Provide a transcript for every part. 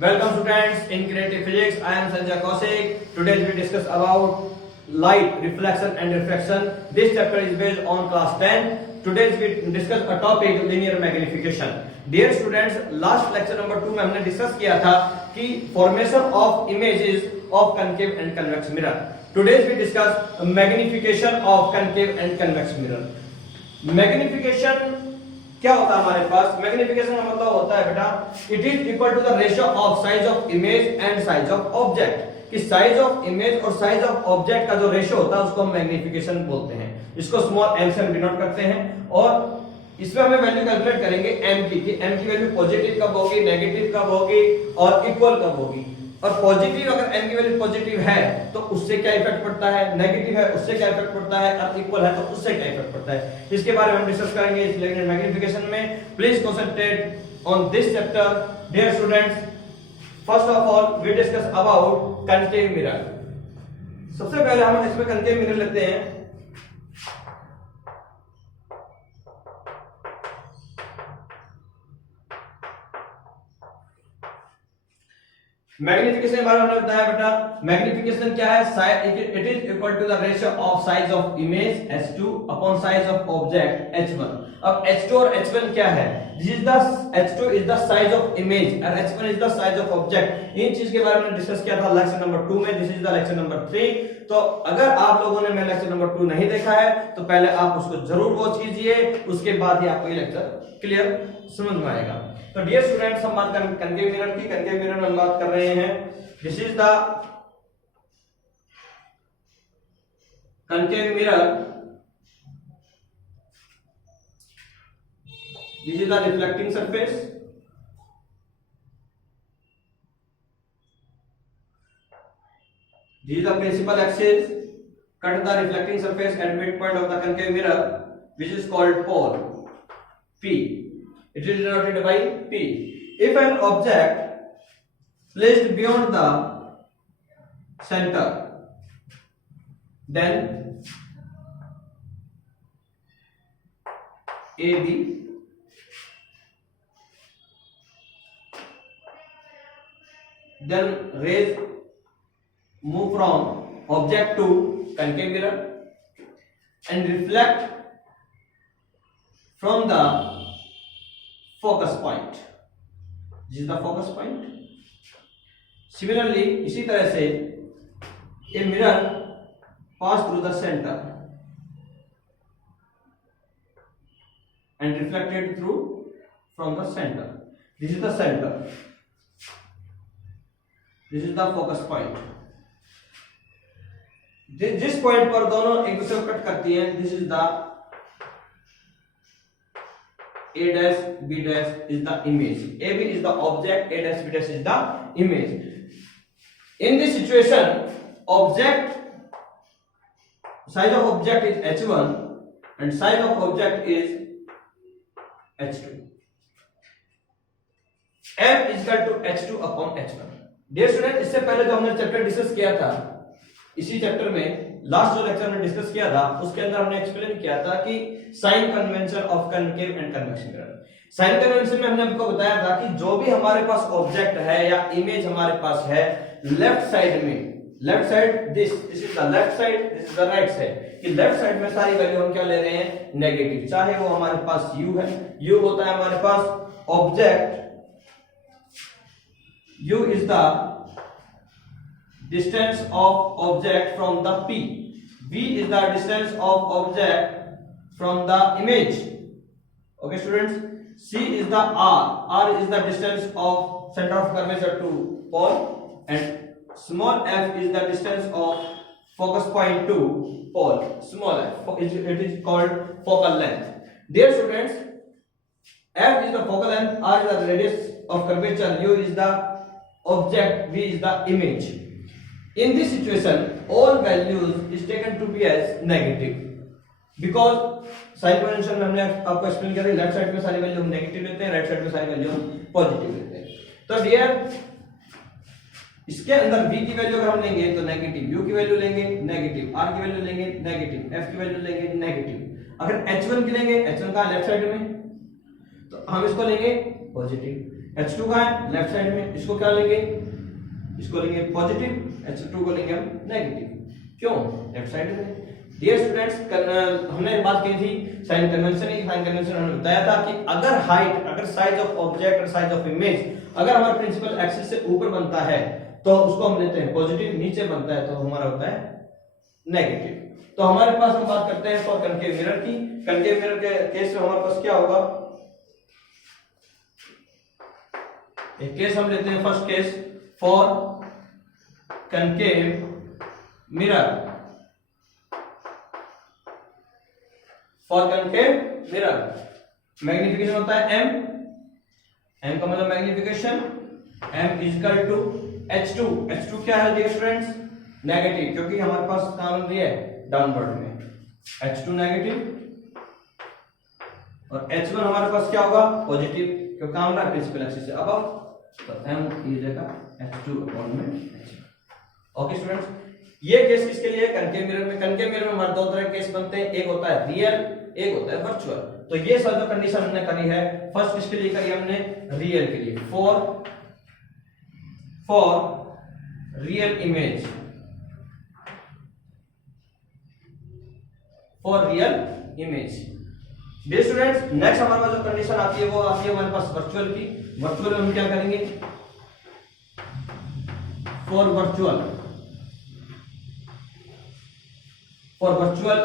Welcome students in creative physics. I am Sanjay Kaushik. Today we discuss about light reflection and refraction. This chapter is based on class 10. Today we discuss a topic linear magnification. Dear students, last lecture number 2 में हमने discuss किया था कि formation of images of concave and convex mirror. Today we discuss magnification of concave and convex mirror. Magnification क्या होता है हमारे पास? Magnification का मतलब होता है बेटा it is equal to the ratio of size of image and size of object. कि साइज ऑफ इमेज और साइज ऑफ ऑब्जेक्ट का जो रेशियो होता है उसको हम मैग्निफिकेशन बोलते हैं। इसको स्मॉल एम से हम डिनोट करते हैं और इसमें हमें वैल्यू कैलकुलेट करेंगे एम की कि एम की वैल्यू पॉजिटिव कब होगी, नेगेटिव कब होगी और इक्वल कब होगी। और पॉजिटिव अगर एम की वैल्यू पॉजिटिव है तो उससे क्या इफेक्ट पड़ता है, नेगेटिव है उससे क्या इफेक्ट पड़ता है और इक्वल है तो उससे क्या इफेक्ट पड़ता है। इसके बारे में हम डिस्कस करेंगे इस लिनियर मैग्निफिकेशन में। Please concentrate on this chapter dear students. First of all we discuss about concave mirror. सबसे पहले हम इसमें कनकेव मिरर लेते हैं। मैग्निफिकेशन के बारे में हमने बताया बेटा मैग्निफिकेशन क्या है, it is equal to the ratio of size of image h2 upon size of object h1। अब h2 और h1 क्या है? This is the h2 is the size of image और h1 is the size of object. इन चीज के बारे में डिस्कस किया था लेक्चर नंबर 2 में। This is the lecture number 3। तो अगर आप लोगों ने मेरा लेक्चर नंबर 2 नहीं देखा है तो पहले आप उसको जरूर वॉच कीजिए, उसके बाद ही आपको ये लेक्चर क्लियर समझ में आएगा। तो डियर स्टूडेंट्स हम बात करें कनकेव मिरर की। कनकेव मिरर में हम बात कर रहे हैं this is the concave mirror, this is the reflecting surface, this is the principal axis, cut the reflecting surface at midpoint of the concave mirror which is called pole P. It is denoted by P. If an object placed beyond the center, then AB then rays move from object to concave mirror and reflect from the focus point. This is the focus point. Similarly, इसी तरह से a mirror pass through the center and reflected through from the center. This is the center. This is the focus point. जिस point पर दोनों एक दूसरे को cut करती हैं, this is the A dash B dash is the image. AB is the object, A dash B dash is the image. In this situation, object size of object is h1 and size of object is h2. M is equal to h2 upon h1. Dear student, इससे पहले जो हमने chapter discuss किया था, इसी chapter में last जो lecture में डिस्कस किया था उसके अंदर हमने एक्सप्लेन किया था कि sign convention of concave and convex mirror. Sign convention में हमने आपको बताया था कि जो भी हमारे पास ऑब्जेक्ट है या इमेज हमारे पास है, लेफ्ट साइड में, left side this is the left side, this is the right side, कि लेफ्ट साइड में सारी वैल्यू हम क्या ले रहे हैं, नेगेटिव। चाहे वो हमारे पास u है, u होता है हमारे पास object, u is the distance of object from the P, V is the distance of object from the image. Okay students, C is the R is the distance of center of curvature to pole and small f is the distance of focus point to pole, small f, it is called focal length. Dear students, f is the focal length, R is the radius of curvature, U is the object, V is the image. In this situation, all values is taken to be as negative because sign convention में हमने आपको explain किया था left side में सारी value हम negative लेते हैं, राइट साइड में सारी वैल्यू हम पॉजिटिव लेते हैं। तो डियर इसके अंदर v की वैल्यू अगर हम लेंगे तो नेगेटिव, u की वैल्यू लेंगे नेगेटिव, r की वैल्यू लेंगे नेगेटिव, f की वैल्यू लेंगे नेगेटिव। अगर h1 की लेंगे, h1 का लेफ्ट साइड में, तो हम इसको लेंगे पॉजिटिव। H2 का है लेफ्ट साइड में, इसको क्या लेंगे, इसको लेंगे पॉजिटिव, H2 को लेंगे हम नेगेटिव। क्यों, लेफ्ट साइड में। डियर स्टूडेंट्स, हमने बात की थी साइन कन्वेंशन की। साइन कन्वेंशन हमने बताया था कि अगर हाइट, अगर साइज ऑफ ऑब्जेक्ट और साइज ऑफ इमेज अगर हमारा प्रिंसिपल एक्सिस से ऊपर बनता है तो उसको हम लेते हैं पॉजिटिव, नीचे बनता है तो हमारा होता है नेगेटिव। तो हमारे पास हम बात करते हैं फॉर कनकेव मिरर की। कनकेव मिरर के केस में हमारे पास क्या होगा, एक केस हम लेते हैं, first case for concave mirror. For concave mirror magnification होता है m, m का मतलब magnification, m is equal to h2। h2 क्या है डियर स्टूडेंट्स, नेगेटिव, क्योंकि हमारे पास कहां बन रही है, डाउनवर्ड में, h2 नेगेटिव, और h1 हमारे पास क्या होगा, पॉजिटिव, क्योंकि कहां बन रहा है, प्रिंसिपल एक्सिस से अबव, तो m की जगह h2 अपॉन में h1। ओके स्टूडेंट्स, ये केस किसके लिए है, कनकेव मिरर में। कनकेव मिरर में हमारे दो तरह के केस बनते हैं, एक होता है रियल, एक होता है वर्चुअल। तो ये सब जो कंडीशन हमने करी है, फर्स्ट किसके लिए करी हमने, रियल के लिए, for real image, for real image. Dear students, next हमारे पास जो कंडीशन आती है वो आती है हमारे पास वर्चुअल की। वर्चुअल में हम क्या करेंगे, for virtual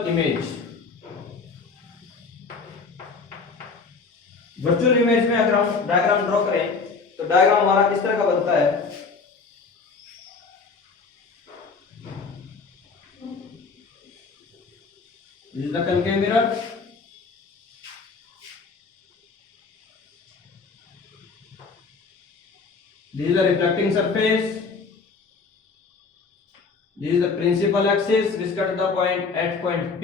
image. Virtual image में अगर हम डायग्राम ड्रॉ करें तो डायग्राम हमारा इस तरह का बनता है। This is the concave mirror, this is the reflecting surface, this is the principal axis which cut the point at point P।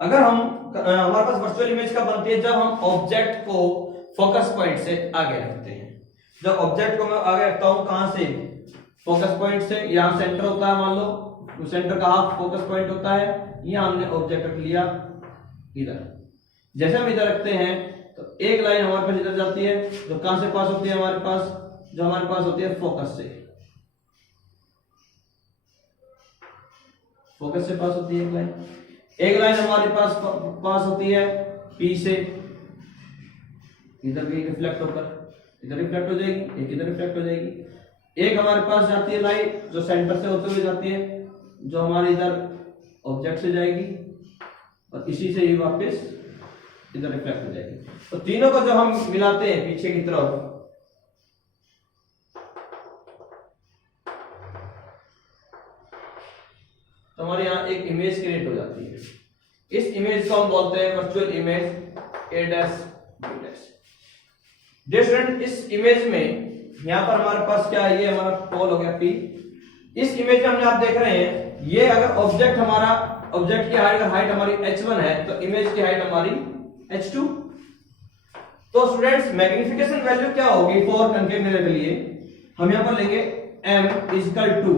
अगर हम हमारे पास वर्चुअल इमेज कब बनती है, जब हम ऑब्जेक्ट को फोकस पॉइंट से आगे रखते हैं। जब ऑब्जेक्ट को मैं आगे रखता हूं, कहां से, फोकस पॉइंट से, यहां सेंटर होता है, मान लो सेंटर का हाफ फोकस पॉइंट होता है, यहां हमने ऑब्जेक्ट रख लिया इधर। जैसे हम इधर रखते हैं तो एक लाइन हमारे पास इधर जाती है, जो कहां से पास होती है हमारे पास, जो हमारे पास होती है फोकस से, फोकस से पास होती है एक लाइन। एक लाइन हमारे पास होती है P से, इधर भी रिफ्लेक्ट होकर इधर रिफ्लेक्ट हो जाएगी, एक इधर रिफ्लेक्ट हो जाएगी। एक हमारे पास जाती है लाइट जो सेंटर से होते हुए जाती है, जो हमारे इधर ऑब्जेक्ट से जाएगी, और इसी से ही वापस इधर रिफ्लेक्ट हो जाएगी। तो तीनों को जब हम मिलाते हैं पीछे की तरफ, तो हमारे यहां एक इमेज क्रिएट हो जाती है। इस इमेज को हम बोलते हैं virtual image A dash B dash. Dear student, इस इमेज में यहां पर हमारे पास क्या है, ये हमारा पोल हो गया P। इस इमेज में हमने आप देख रहे हैं, ये अगर ऑब्जेक्ट की हाइट हमारी h1 है, तो इमेज की हाइट हमारी h2। तो स्टूडेंट्स, मैग्निफिकेशन वैल्यू क्या होगी फॉर कनकेव मिरर के लिए, हम यहां पर लेंगे m is equal to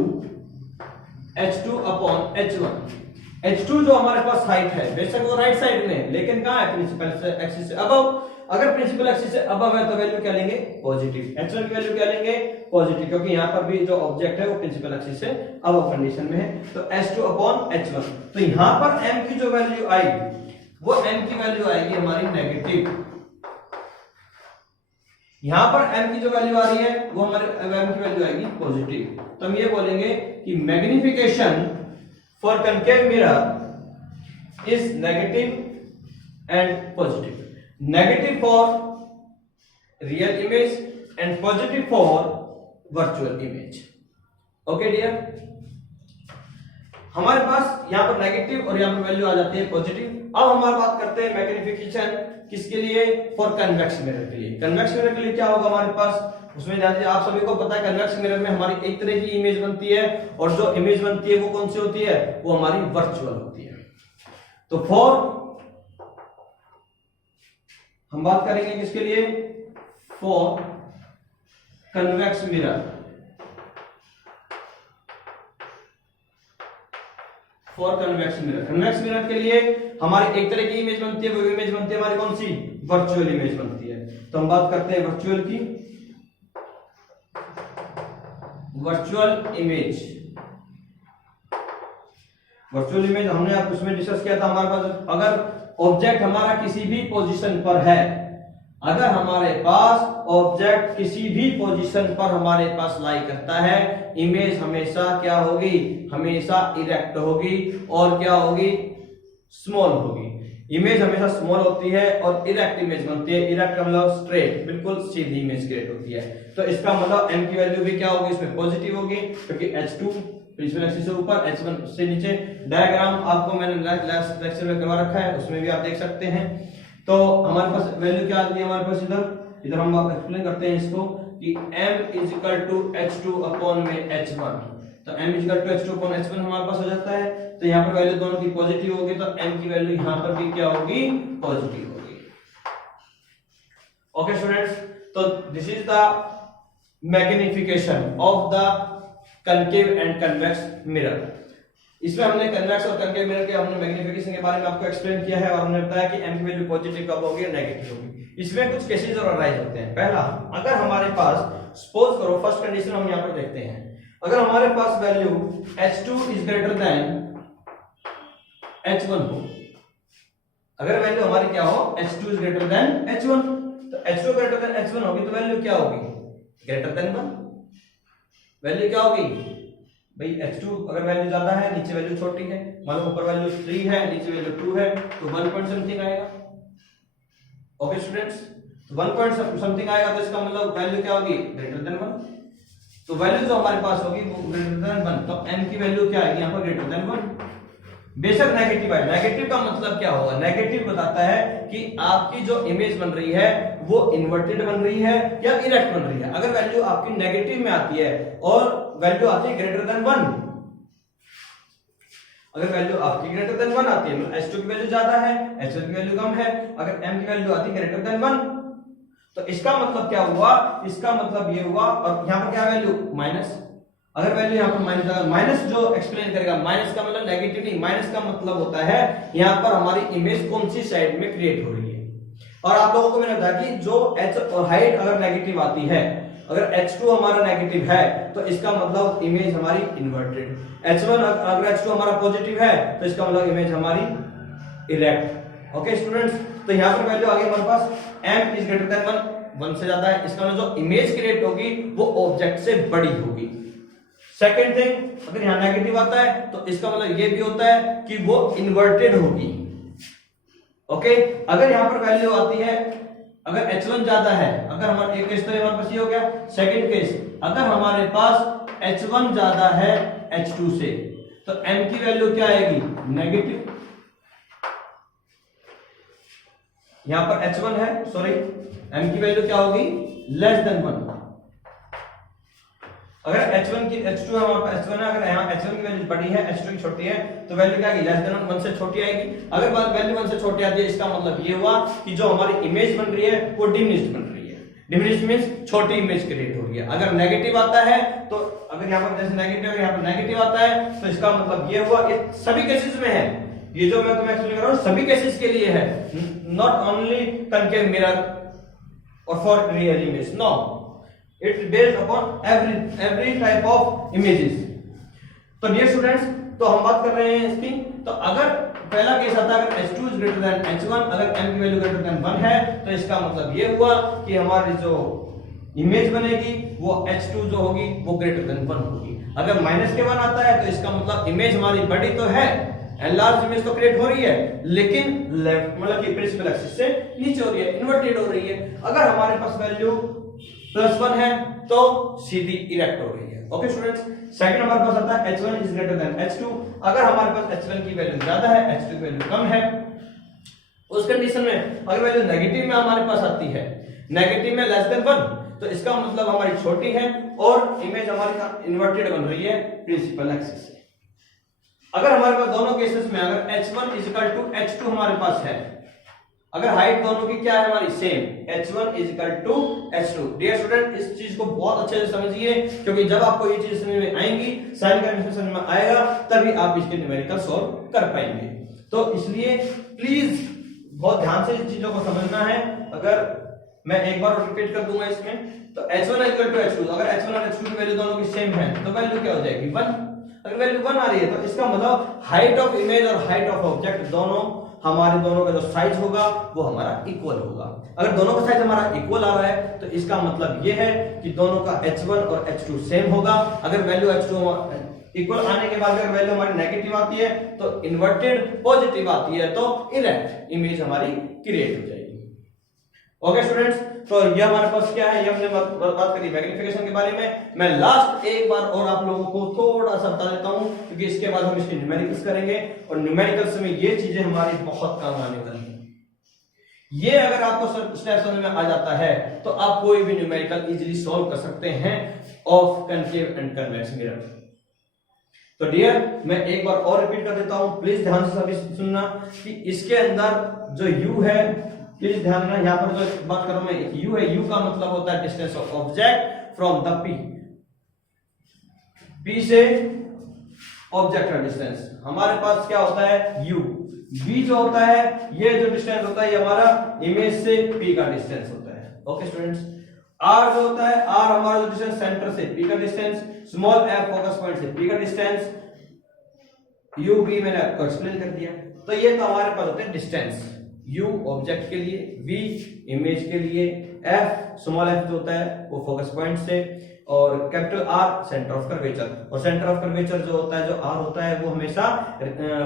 h2 upon h1। h2 जो हमारे पास हाइट है, बेशक वो राइट साइड में है, लेकिन कहां है, प्रिंसिपल एक्सिस से अबव। अगर प्रिंसिपल एक्सिस से अबव है तो वैल्यू क्या लेंगे, पॉजिटिव। h1 की वैल्यू क्या लेंगे, पॉजिटिव, क्योंकि यहां पर भी जो ऑब्जेक्ट है वो प्रिंसिपल एक्सिस से अबव कंडीशन में है। तो h2 अपॉन h1। तो यहां पर m की जो वैल्यू आई, वो m की वैल्यू आएगी हमारी नेगेटिव। यहां पर m की जो वैल्यू आ रही है वो हमारे m की वैल्यू आएगी पॉजिटिव। तो हम ये बोलेंगे कि magnification for concave mirror is negative and positive. Negative for real image and positive for virtual image. Okay dear, हमारे पास यहां पर नेगेटिव और यहां पर वैल्यू आ जाती है पॉजिटिव। अब हमारी बात करते हैं मैग्निफिकेशन किसके लिए, फॉर कन्वेक्स मिरर के लिए। कन्वेक्स मिरर के लिए क्या होगा हमारे पास, उसमें जाते आप सभी को पता है कन्वेक्स मिरर में हमारी एक तरह की इमेज बनती है, और जो इमेज बनती है वो कौन सी होती है, वो हमारी वर्चुअल होती है। तो फॉर हम बात करेंगे किसके लिए, for convex mirror, for convex mirror, convex mirror के लिए हमारी एक तरह की इमेज बनती है, वो इमेज बनती है हमारी कौन सी, वर्चुअल इमेज बनती है। तो हम बात करते हैं वर्चुअल की, वर्चुअल इमेज। वर्चुअल इमेज हमने आप उसमें डिस्कस किया था, हमारे पास अगर ऑब्जेक्ट हमारा किसी भी पोजीशन पर है, अगर हमारे पास ऑब्जेक्ट किसी भी पोजीशन पर हमारे पास लाई करता है, इमेज हमेशा क्या होगी, हमेशा इरेक्ट होगी और क्या होगी, स्मॉल होगी। इमेज हमेशा स्मॉल होती है और इरेक्ट इमेज बनती है। इरेक्ट का मतलब स्ट्रेट, बिल्कुल सीधी इमेज क्रिएट होती है। तो इसका मतलब m की वैल्यू भी क्या होगी, इसमें पॉजिटिव होगी, क्योंकि h2 प्रिंसिपल एक्सिस से ऊपर, h1 से नीचे। डायग्राम आपको मैंने लास्ट लेक्चर में करवा रखा है, उसमें भी आप देख सकते हैं। तो हमारे पास वैल्यू क्या आती है, हमारे पास इधर हम आप एक्सप्लेन करते हैं इसको कि m is equal to h2 upon में h1। तो m is equal to h2 upon h1 हमारे पास हो जाता है। तो यहाँ पर वैल्यू दोनों की पॉजिटिव होगी, तो m की वैल्यू यहाँ पर भी क्या होगी, पॉजिटिव होगी। ओके स्टूडेंट्स, तो this is the magnification of the concave and convex mirror. इसमें हमने कन्वेक्स और कनकेव मिरर के हमने मैग्निफिकेशन के बारे में आपको एक्सप्लेन किया है और हमने बताया कि m की वैल्यू पॉजिटिव कब होगी और नेगेटिव होगी। इसमें कुछ केसेस और अराइज होते हैं। पहला, अगर हमारे पास सपोज करो, फर्स्ट कंडीशन हम यहाँ पर देखते हैं, अगर हमारे पास value h2 is greater than h1 हो, अगर वैल्यू हमारी क्या हो, h2 is greater than h1, तो h2 ग्रेटर देन h1 होगी तो वैल्यू क्या होगी, ग्रेटर देन 1। वैल्यू क्या होगी भाई, h2 अगर वैल्यू ज्यादा है, नीचे वैल्यू छोटी है, मान लो ऊपर वैल्यू 3 है, नीचे वैल्यू 2 है, तो 1 पॉइंट समथिंग आएगा। ओके स्टूडेंट्स, तो 1 पॉइंट समथिंग आएगा, तो इसका मतलब वैल्यू क्या होगी, ग्रेटर देन 1। तो वैल्यू जो हमारे पास होगी वो ग्रेटर देन 1, तो m की वैल्यू क्या आएगी यहाँ पर, ग्रेटर देन 1। बेशक नेगेटिव है, नेगेटिव का मतलब क्या होगा, नेगेटिव बताता है कि आपकी जो इमेज बन रही है वो इन्वर्टेड बन रही है या इरेक्ट बन रही है। अगर वैल्यू आपकी नेगेटिव में आती है और वैल्यू आती है ग्रेटर देन 1, अगर वैल्यू आपकी ग्रेटर देन 1 आती है, मतलब h2 की वैल्यू ज्यादा है, h1 की वैल्यू कम है, अगर m की वैल्यू आती है ग्रेटर देन 1, तो इसका मतलब क्या हुआ, इसका मतलब ये हुआ, और यहां पर क्या वैल्यू माइनस, अगर वैल्यू यहाँ पर माइनस, माइनस जो एक्सप्लेन करेगा, माइनस का मतलब नेगेटिव नहीं, माइनस का मतलब होता है यहाँ पर हमारी इमेज कौन सी साइड में क्रिएट हो रही है। और आप लोगों को मैंने बताया कि जो h और हाइट अगर नेगेटिव आती है, अगर h2 हमारा नेगेटिव है तो इसका मतलब इमेज हमारी इन्वर्टेड, h1 अगर h2 हमारा पॉजिटिव है तो इसका मतलब इमेज हमारी इरेक्ट। ओके स्टूडेंट्स, तो यहाँ पर वैल्यू आ गई हमारे पास m इज ग्रेटर देन 1 से ज्यादा है, इसका मतलब जो इमेज क्रिएट होगी वो ऑब्जेक्ट से बड़ी होगी। सेकेंड थिंग, अगर यहाँ नेगेटिव आता है तो इसका मतलब ये भी होता है कि वो इन्वर्टेड होगी। ओके, अगर यहाँ पर वैल्यू आती है, अगर h1 ज्यादा है, अगर हमारा एक केस तो हमारे पास ये हो गया। सेकेंड केस, अगर हमारे पास h1 ज्यादा है h2 से, तो m की वैल्यू क्या आएगी, नेगेटिव। यहां पर h1 है, सॉरी, m की वैल्यू क्या होगी, लेस देन 1। अगर h1 की h2 हमारे पास h1 है, अगर यहाँ h1 की वैल्यू बड़ी है, h2 की छोटी है, तो वैल्यू क्या आएगी, लेस देन 1 से छोटी आएगी। अगर वैल्यू 1 से छोटी आती है, इसका मतलब ये हुआ कि जो हमारी इमेज बन रही है वो डिमिनिश्ड बन रही है। डिमिनिश्ड मींस छोटी इमेज क्रिएट हो रही है। अगर नेगेटिव आता है तो, अगर यहाँ पर जैसे नेगेटिव, अगर यहाँ पर नेगेटिव आता है तो इसका मतलब ये हुआ, ये सभी केसेस में है, ये जो मैं तुम्हें एक्सप्लेन कर रहा हूँ सभी केसेस के लिए है, नॉट ओनली कनकेव मिरर और for real image, no, it's based upon every type of images। तो डियर स्टूडेंट्स, तो हम बात कर रहे हैं इसकी, तो अगर पहला केस आता है, अगर h2 is greater than h1, अगर m की वैल्यू greater than 1 है, तो इसका मतलब ये हुआ कि हमारी जो इमेज बनेगी वो h2 जो होगी वो greater than 1 होगी। अगर माइनस के 1 आता है तो इसका मतलब इमेज हमारी बड़ी तो है, लार्ज इमेज तो क्रिएट हो रही है, लेकिन लेफ्ट मतलब कि प्रिंसिपल एक्सिस से नीचे हो रही है, इन्वर्टेड हो रही है। अगर हमारे पास वैल्यू +1 है तो सीधी इरेक्ट हो रही है। ओके स्टूडेंट्स, सेकंड हमारे पास आता है h1 is greater then h2, अगर हमारे पास h1 की वैल्यू ज्यादा है, h2 की वैल्यू कम है, उस कंडीशन में अगर वैल्यू नेगेटिव में हमारे पास आती है, नेगेटिव में लेस देन 1, तो इसका मतलब हमारी छोटी है और इमेज हमारी इन्वर्टेड बन रही है प्रिंसिपल एक्सिस से। अगर हमारे पास दोनों केसेस में अगर h1 is equal to h2 हमारे पास है, अगर हाइट दोनों की क्या है हमारी same, h1 is equal to h2। Dear student, इस चीज को बहुत अच्छे से समझिए, क्योंकि जब आपको ये चीज समझ में आएंगी, साइन कन्वेंशन समझ में आएगा, तभी आप इसके न्यूमेरिकल सॉल्व कर पाएंगे। तो इसलिए प्लीज बहुत ध्यान से इन चीजों को समझना है। अगर मैं एक बार रिपीट कर दूंगा इसमें, तो h1 इक्वल टू h2, अगर h1 और h2 की वैल्यू दोनों की सेम है तो वैल्यू क्या हो जाएगी 1। अगर वैल्यू 1 आ रही है तो इसका मतलब हाइट ऑफ इमेज और हाइट ऑफ ऑब्जेक्ट दोनों, हमारे दोनों का जो साइज होगा वो हमारा इक्वल होगा। अगर दोनों का साइज हमारा इक्वल आ रहा है तो इसका मतलब ये है कि दोनों का h1 और h2 सेम होगा। अगर वैल्यू h2 इक्वल आने के बाद अगर वैल्यू हमारी नेगेटिव आती है तो इन्वर्टेड, पॉजिटिव आती है तो इरेक्ट इमेज हमारी क्रिएट हो जाएगी। ओके स्टूडेंट्स, तो ये हमारे पास क्या है, ये हमने बात करी मैग्निफिकेशन के बारे में। मैं लास्ट एक बार और आप लोगों को थोड़ा सा बता देता हूं, क्योंकि इसके बाद हम इसके न्यूमेरिकल्स करेंगे और न्यूमेरिकल्स में ये चीजें हमारी बहुत काम आने वाली हैं। ये अगर आपको स्टेप समझ में आ जाता है तो आप कोई भी न्यूमेरिकल इजीली सॉल्व कर सकते हैं of concave and convex mirror. तो डियर, मैं एक बार और रिपीट कर देता हूं, प्लीज ध्यान से सभी सुनना कि इसके अंदर जो u है, प्लीज ध्यान देना, यहां पर जो बात कर रहा हूं मैं, u है, u का मतलब होता है distance of object from the p से ऑब्जेक्ट का डिस्टेंस। हमारे पास क्या होता है u, v जो होता है, ये जो डिस्टेंस होता है ये हमारा इमेज से p का डिस्टेंस होता है। ओके स्टूडेंट्स, r जो होता है, r हमारा जो डिस्टेंस सेंटर से p का distance, small f focus point से p का डिस्टेंस, u v मैंने आपको एक्सप्लेन कर दिया। तो ये तो हमारे पास होते हैं डिस्टेंस, u ऑब्जेक्ट के लिए, v इमेज के लिए, f स्मॉल f जो होता है वो फोकस पॉइंट से, और capital R centre of curvature. और सेंटर ऑफ कर्वेचर जो होता है, जो R होता है, वो हमेशा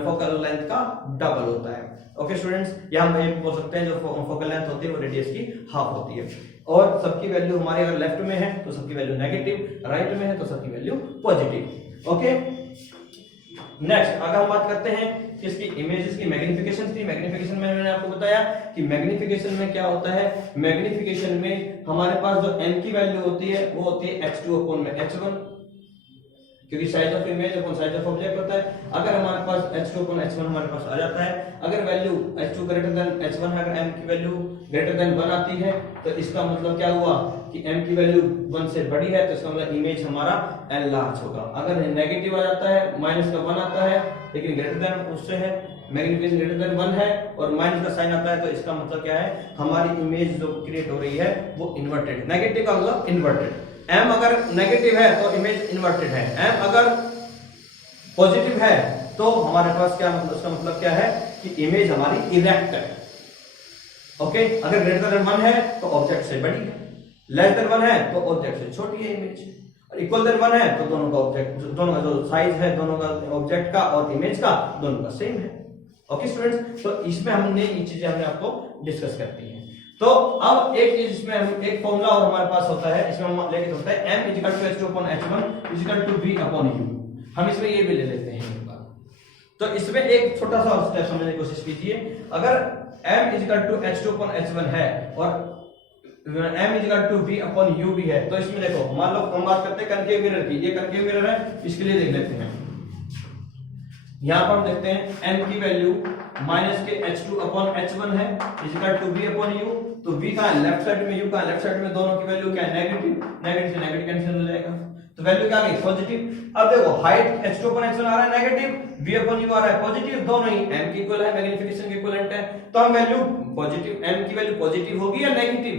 फोकल लेंथ का डबल होता है। ओके स्टूडेंट्स, या हम ये बोल सकते हैं जो फोकल लेंथ होती है वो रेडियस की हाफ होती है। और सबकी वैल्यू हमारे अगर लेफ्ट में है तो सबकी वैल्यू नेगेटिव, राइट में है तो सबकी वैल्यू पॉजिटिव। ओके, नेक्स्ट अगर हम बात करते हैं इसकी इमेजेस की मैग्निफिकेशन की। मैग्निफिकेशन में मैंने आपको बताया कि मैग्निफिकेशन में क्या होता है, मैग्निफिकेशन में हमारे पास जो m की वैल्यू होती है वो होती है h2 अपॉन में h1, क्योंकि size of image upon size of object होता है। अगर हमारे पास h2 अपॉन h1 हमारे पास आ जाता है, अगर value h2 greater than h1 है, अगर m की वैल्यू ग्रेटर देन 1 आती है तो इसका मतलब क्या हुआ कि m की वैल्यू 1 से बड़ी है, तो इसका मतलब इमेज हमारा एनलार्ज होगा। अगर नेगेटिव आ जाता है, माइनस का 1 आता है लेकिन ग्रेटर देन उससे है, मैग्निफिकेशन ग्रेटर देन 1 है और माइनस का साइन आता है, तो इसका मतलब क्या है, हमारी इमेज जो क्रिएट हो रही है वो इन्वर्टेड। नेगेटिव का मतलब इन्वर्टेड। m अगर नेगेटिव है तो इमेज इन्वर्टेड है, m अगर पॉजिटिव है तो हमारे पास क्या मतलब, उसका मतलब क्या है कि इमेज हमारी इरेक्ट है। ओके, अगर ग्रेटर देन 1 है तो ऑब्जेक्ट से बड़ी है, लेस देन 1 है तो ऑब्जेक्ट से छोटी है इमेज, और इक्वल देन 1 है तो दोनों का ऑब्जेक्ट, दोनों का जो साइज है दोनों का ऑब्जेक्ट का और इमेज का दोनों का सेम है। ओके स्टूडेंट्स, तो इसमें हमने ये चीजें हमने आपको डिस्कस कर दी है। तो अब एक चीज इसमें हम एक फॉर्मूला और हमारे पास होता है, इसमें हम लेके होता है m equal to h2 upon h1 equal to v upon u। हम इसमें ये भी ले लेते हैं एक बार। तो इसमें एक छोटा सा स्टेप समझने की कोशिश कीजिए। अगर m equal to h2 upon h1 है और m equal to v upon u भी है, तो इसमें देखो, मान लो हम बात करते हैं कनकेव मिरर की, ये कनकेव मिरर है, इसके लिए देख लेते हैं। यहां पर हम देखते हैं m की वैल्यू माइनस के h2 अपॉन h1 है equal to v upon u। तो v कहां है, लेफ्ट साइड में, u कहां है, लेफ्ट साइड में, दोनों की वैल्यू क्या है, नेगेटिव, नेगेटिव से नेगेटिव कैंसिल हो जाएगा, तो वैल्यू क्या आ गई, पॉजिटिव। अब देखो, हाइट h2 अपॉन h1 आ रहा है नेगेटिव, v अपॉन u आ रहा है पॉजिटिव, दोनों ही m के इक्वल है, मैग्निफिकेशन के इक्विवेलेंट है, तो हम वैल्यू पॉजिटिव, m की वैल्यू पॉजिटिव होगी या नेगेटिव,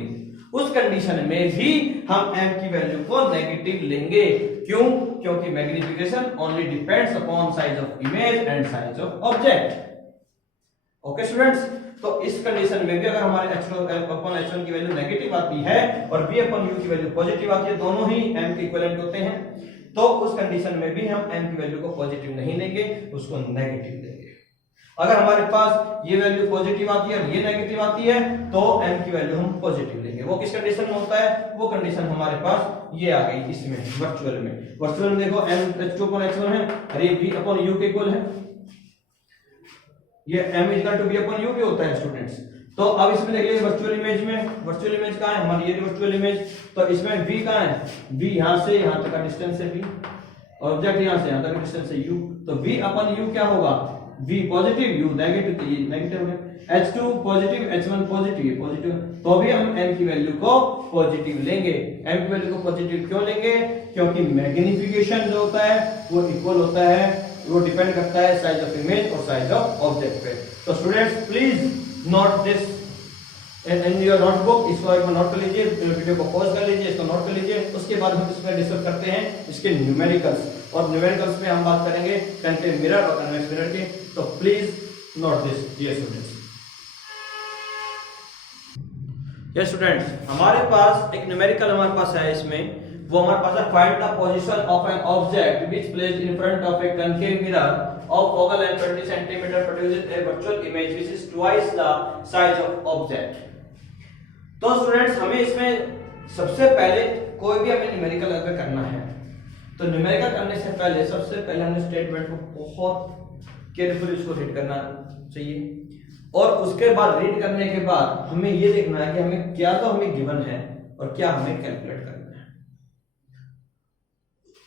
उस कंडीशन में भी हम m की वैल्यू को नेगेटिव लेंगे। क्यों? क्योंकि magnification only depends upon size of image and size of object. Okay students, तो इस कंडीशन में भी अगर हमारे h2 अपॉन h1 की वैल्यू नेगेटिव आती है और v अपॉन u की वैल्यू पॉजिटिव आती है, दोनों ही m के इक्विवेलेंट होते हैं, तो उस कंडीशन में भी हम m की वैल्यू को पॉजिटिव नहीं लेंगे, उसको नेगेटिव लेंगे। अगर हमारे पास ये वैल्यू पॉजिटिव आती है और ये नेगेटिव आती है तो m की वैल्यू हम पॉजिटिव लेंगे। वो किस कंडीशन में होता है, वो कंडीशन हमारे पास ये आ गई इसमें वर्चुअल में। वर्चुअल में देखो m h2 अपॉन h1 है और ये v अपॉन u के इक्वल है, ये m equal to v upon u भी होता है स्टूडेंट्स। तो अब इसमें देख लीजिए वर्चुअल इमेज में, वर्चुअल इमेज कहां है हमारी, ये वर्चुअल इमेज, तो इसमें v कहां है, v यहां से यहां तक का डिस्टेंस है v, ऑब्जेक्ट यहां से यहां तक का डिस्टेंस है u, तो v अपॉन u क्या होगा, v पॉजिटिव u नेगेटिव, तो ये नेगेटिव है, H2 पॉजिटिव, H1 पॉजिटिव, तो भी हम m की वैल्यू को पॉजिटिव लेंगे। m की वैल्यू को पॉजिटिव क्यों लेंगे? क्योंकि मैग्निफिकेशन जो होता है वो इक्वल होता है, वो डिपेंड करता है साइज ऑफ इमेज और साइज ऑफ ऑब्जेक्ट पे। तो students please note this in your notebook, इसको एक बार नोट कर लीजिए, वीडियो को पॉज कर लीजिए, इसको नोट कर लीजिए। उसके बाद हम इसमें डिस्कस करते हैं इसके न्यूमेरिकल्स, और न्यूमेरिकल्स में हम बात करेंगे कनकेव मिरर और कन्वेक्स मिरर की। तो please note this dear students. Yes students, हमारे पास एक न्यूमेरिकल हमारे पास है, इसमें वो हमारे पास है find the position of an object which placed in front of A concave mirror of focal length 20 cm produces a virtual image which is twice the size of object। तो स्टूडेंट्स हमें इसमें सबसे पहले कोई भी हमें न्यूमेरिकल अगर करना है तो न्यूमेरिकल करने से पहले सबसे पहले हमें स्टेटमेंट को बहुत केयरफुली इसको रीड करना चाहिए, और उसके बाद रीड करने के बाद हमें ये देखना है कि हमें क्या तो हमें गिवन है और क्या हमें कैलकुलेट करना है।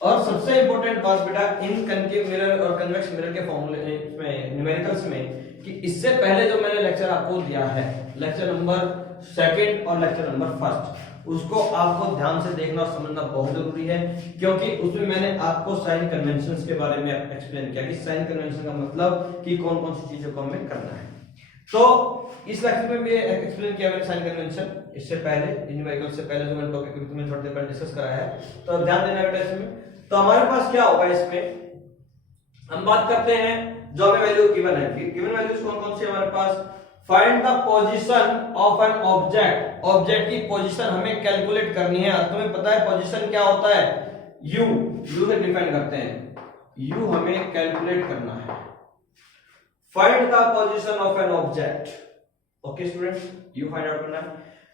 और सबसे इंपॉर्टेंट बात बेटा इन कनकेव मिरर और कन्वेक्स मिरर के फॉर्मूले में न्यूमेरिकल्स में कि इससे पहले जो मैंने लेक्चर आपको दिया है, लेक्चर नंबर 2 और लेक्चर नंबर 1, उसको आपको ध्यान से देखना और समझना बहुत जरूरी है, क्योंकि उसमें मैंने आपको साइन कन्वेंशंस के बारे में एक्सप्लेन किया कि साइन कन्वेंशन का मतलब कि कौन कौन सी चीजों को हमें करना है। तो इस लेक्चर में भी एक्सप्लेन किया मैंने साइन कन्वेंशन, इससे पहले न्यूमेरिकल से पहले जो मैंने टॉपिक में थोड़ी देर पहले डिस्कस कराया है, तो ध्यान देना बेटा इसमें। तो हमारे पास क्या होगा, इसमें हम बात करते हैं जो हमें वैल्यू गिवन है। गिवन वैल्यूज कौन कौन सी हमारे पास? Find the position of an object, object की पोजीशन हमें कैलकुलेट करनी है। तुम्हें पता है पोजीशन क्या होता है? यू से डिफाइन करते हैं, यू हमें कैलकुलेट करना है। Find the position of an object, okay students, you find out करना है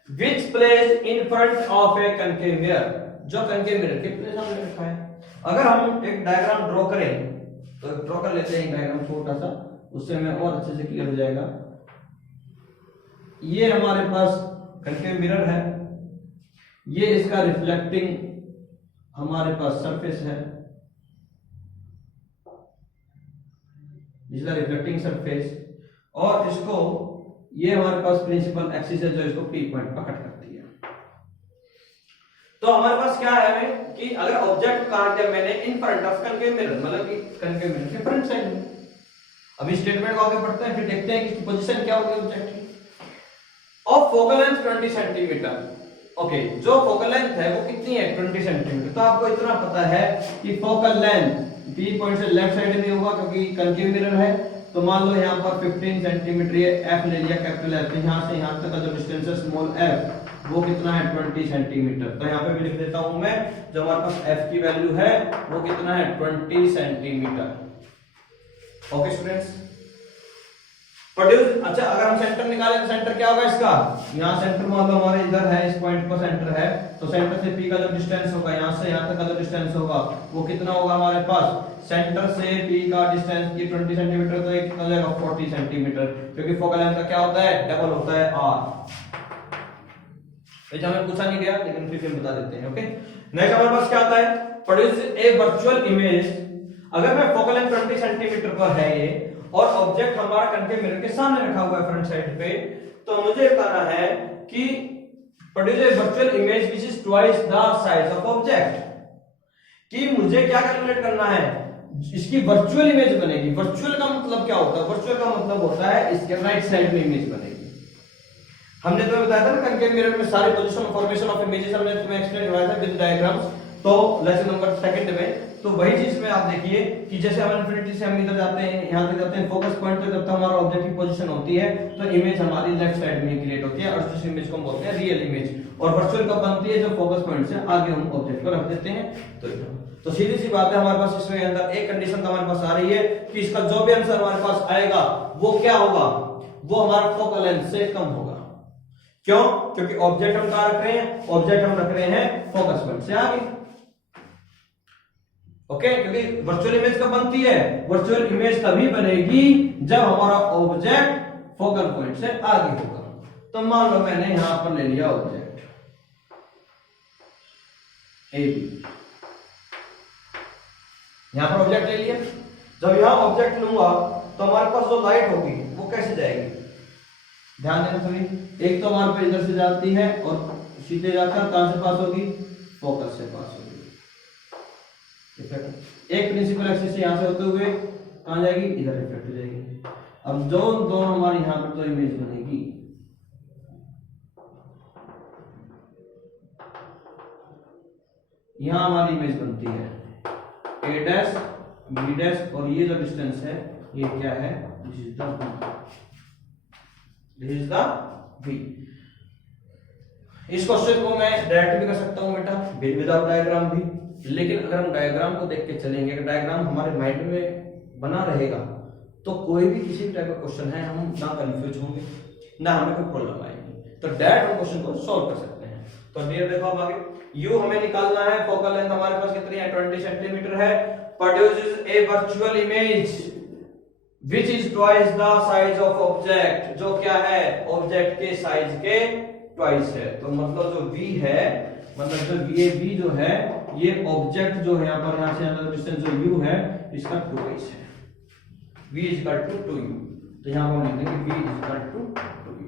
which place in front of A concave mirror, जो कनकेव मिरर के प्लेस हमने रखा है। अगर हम एक डायग्राम ड्रॉ करें तो ड्रॉ कर लेते हैं डायग्राम छोटा सा, उससे हमें और अच्छे से क्लियर हो जाएगा। ये हमारे पास कनकेव मिरर है, ये इसका रिफ्लेक्टिंग हमारे पास सरफेस है, इसका रिफ्लेक्टिंग सरफेस, और इसको ये हमारे पास प्रिंसिपल एक्सिस है जो इसको पी पॉइंट पर कट करती है। तो हमारे पास क्या है कि अगर ऑब्जेक्ट काट दिया मैंने in front of concave mirror, मतलब कि कनकेव मिरर के फ्रंट साइड में। अभी स्टेटमेंट को आगे पढ़ते हैं, फिर देखते हैं कि इसकी पोजीशन क्या होगी ऑब्जेक्ट की। Of focal length 20 centimetre, okay, जो फोकल लेंथ है वो कितनी है? 20 सेंटीमीटर। तो आपको इतना पता है कि फोकल लेंथ पी पॉइंट से लेफ्ट साइड में होगा क्योंकि कनकेव मिरर है। तो मान लो यहाँ पर 15 सेंटीमीटर ये एफ ले लिया, कैपिटल एफ, यहाँ से यहाँ तक का जो डिस्टेंस है स्मॉल एफ वो कितना है? 20 सेंटीमीटर। तो यहाँ पे भी लिख देता हूं मैं, जो हमारे पास f की वैल्यू है वो कितना है? 20 सेंटीमीटर। Okay students, produce. अच्छा, अगर हम सेंटर निकालें तो सेंटर क्या होगा इसका? यहाँ सेंटर मान लो हमारे इधर है, इस पॉइंट पर सेंटर है, तो सेंटर से p का जो डिस्टेंस होगा, यहाँ से यहाँ तक का जो डिस्टेंस होगा वो कितना होगा हमारे पास? सेंटर से p का डिस्टेंस ये 20 सेंटीमीटर, तो ये कितना हो जाएगा? 40 सेंटीमीटर, क्योंकि फोकल लेंथ का क्या होता है? डबल होता है r। हमें पूछा नहीं गया लेकिन फिर बता देते हैं। ओके, नेक्स्ट हमारे पास क्या आता है? Produce a virtual image. अगर मैं फोकल लेंथ 20 सेंटीमीटर पर है ये, और ऑब्जेक्ट हमारा कनकेव मिरर के सामने रखा हुआ है फ्रंट साइड पे, तो मुझे बताना है कि produce a virtual image which is twice the size of object, कि मुझे क्या कैलकुलेट करना है? इसकी वर्चुअल इमेज बनेगी। वर्चुअल का मतलब क्या होता है? वर्चुअल का मतलब होता है इसके राइट साइड में इमेज बनेगी। हमने तुम्हें बताया था ना कनकेव मिरर में सारी पोजीशन और फॉर्मेशन ऑफ इमेजेस हमने तुम्हें एक्सप्लेन करवाया था विद डायग्राम्स, तो लेसन नंबर 2 में। तो वही चीज में आप देखिए कि जैसे हम इनफिनिटी से हम इधर जाते हैं, यहां तक जाते हैं, फोकस पॉइंट तक जब तक हमारा ऑब्जेक्ट की पोजीशन होती है तो इमेज हमारी लेफ्ट साइड में क्रिएट होती है, और उस इमेज को हम बोलते हैं रियल इमेज। और वर्चुअल कब बनती है? जो फोकस पॉइंट से आगे हम ऑब्जेक्ट को रख देते हैं। तो सीधी सी बात है, हमारे पास इसमें अंदर एक कंडीशन तो हमारे पास आ रही है कि इसका जो भी आंसर हमारे पास आएगा वो क्या होगा? वो हमारा फोकल लेंथ से कम होगा। क्यों? क्योंकि ऑब्जेक्ट हम कहां रख रहे हैं? ऑब्जेक्ट हम रख रहे हैं फोकस पॉइंट से आगे। ओके, क्योंकि वर्चुअल इमेज कब बनती है? वर्चुअल इमेज तभी बनेगी जब हमारा ऑब्जेक्ट फोकल पॉइंट से आगे होगा। तो मान लो मैंने यहां पर ले लिया ऑब्जेक्ट ए बी, यहां पर ऑब्जेक्ट ले लिया। जब यहां ऑब्जेक्ट लूंगा तो हमारे पास जो लाइट होगी वो कैसे जाएगी? ध्यान देना सभी। एक तो हमारे पे इधर से जाती है और सीधे जाकर कहां से पास होगी, फोकस से पास होगी। एक प्रिंसिपल एक्सिस से यहां से होते हुए कहां जाएगी, इधर रिफ्लेक्ट हो जाएगी। अब जो दोनों हमारे यहां पर तो इमेज बनेगी, यहां हमारी इमेज बनती है a डैश b डैश, और ये जो डिस्टेंस है ये क्या है, दिस इज द b। इस क्वेश्चन को मैं डायरेक्ट भी कर सकता हूं बेटा, विदाउट डायग्राम भी, लेकिन अगर हम डायग्राम को देख के चलेंगे, अगर डायग्राम हमारे माइंड में बना रहेगा तो कोई भी किसी भी टाइप का क्वेश्चन है हम ना कंफ्यूज होंगे ना हमें कोई प्रॉब्लम आएगी, तो डायरेक्ट हम क्वेश्चन को सॉल्व कर सकते हैं। तो डियर देखो अब आगे, यू हमें निकालना है, फोकल लेंथ हमारे पास कितनी है, 20 सेंटीमीटर है, produces A virtual image which is twice the size of object, जो क्या है, ऑब्जेक्ट के साइज के ट्वाइस है। तो मतलब जो v है, मतलब जो ये v जो है, ये ऑब्जेक्ट जो है यहाँ पर, यहाँ से डिस्टेंस जो u है इसका ट्वाइस है, v is equal to 2u। तो यहाँ पर हम लिख देंगे v is equal to 2u।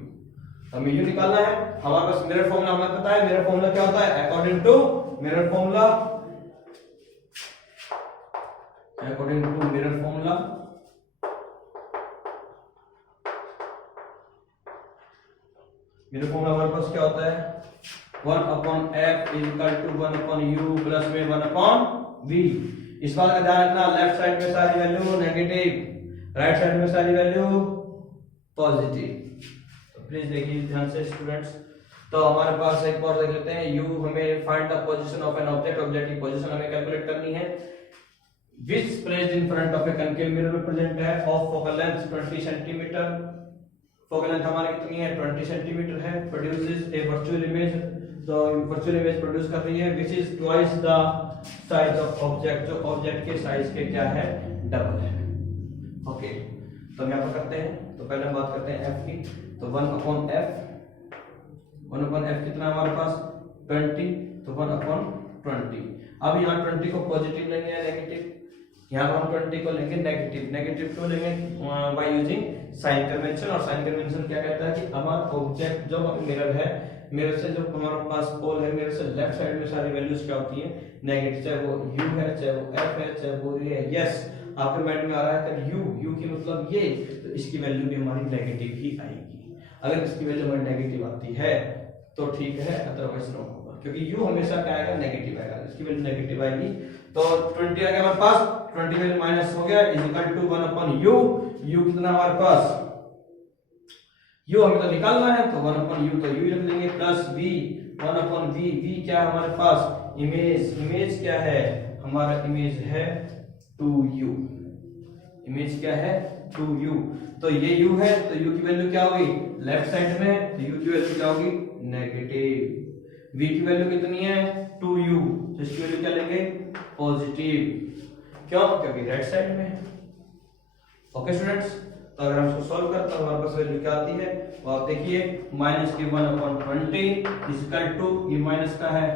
हमें u निकालना है, हमारे पास मिरर फॉर्मूला हमें पता है, मिरर फॉर्मूला क्या होता है, according to mirror formula, according to mirror formula मेरे फॉर्मूला हमारे पास क्या होता है, 1/f is equal to 1/u plus में 1/v। इस बात का ध्यान रखना, लेफ्ट साइड में सारी वैल्यू नेगेटिव, राइट साइड में सारी वैल्यू पॉजिटिव। तो प्लीज देखिए ध्यान से स्टूडेंट्स। तो हमारे पास एक बार देख लेते हैं, u हमें find the position of an object, object की पोजीशन हमें कैलकुलेट करनी है, which placed in front of a concave mirror में प्रेजेंट है, of focal length 20 centimetre, focal length हमारी कितनी है, 20 सेंटीमीटर है, प्रोड्यूसेस ए वर्चुअल इमेज, तो वर्चुअल इमेज प्रोड्यूस कर रही है, which is twice the size of object, जो ऑब्जेक्ट के साइज के क्या है, डबल है। ओके, तो हम यहाँ पर करते हैं, तो पहले हम बात करते हैं f की, तो 1/f, 1/f कितना हमारे पास 20, तो 1/20। अब यहाँ 20 को पॉजिटिव लेंगे या नेगेटिव, यहाँ पर हम 20 को लेंगे नेगेटिव, नेगेटिव क्यों लेंगे, बाय यूजिंग साइन कन्वेंशन। और साइन कन्वेंशन क्या कहता है कि हमारा ऑब्जेक्ट जो मिरर है, मिरर से जो हमारे पास पोल है, मिरर से लेफ्ट साइड में सारी वैल्यूज क्या होती है, नेगेटिव, चाहे वो u है, चाहे वो f है, चाहे वो ये है। यस, आपके माइंड में आ रहा है कि u की मतलब ये, तो इसकी वैल्यू भी हमारी नेगेटिव ही आएगी। अगर इसकी वैल्यू हमारी नेगेटिव आती है तो ठीक है, अदरवाइज नो होगा, क्योंकि u हमेशा क्या आएगा, नेगेटिव आएगा, इसकी वैल्यू नेगेटिव आएगी। तो 20 आ गया हमारे पास, 20 वैल्यू माइनस हो गया, is equal to 1/u। u कितना हमारे पास, u हमें तो निकालना है, तो 1/u तो u लिख देंगे, प्लस v 1/v, v क्या है हमारे पास, इमेज, इमेज क्या है हमारा, इमेज है 2u, इमेज क्या है 2u। तो ये u है, तो u की वैल्यू क्या होगी, लेफ्ट साइड में, तो u की वैल्यू क्या होगी, नेगेटिव। v की वैल्यू कितनी है 2u, तो इसकी वैल्यू क्या लेंगे, पॉजिटिव। क्यों, क्योंकि राइट साइड में। ओके स्टूडेंट्स, तो अगर हम इसको सॉल्व करते हैं हमारे पास वैल्यू क्या आती है, तो आप देखिए माइनस के 1/20 इक्वल टू, ये माइनस का है,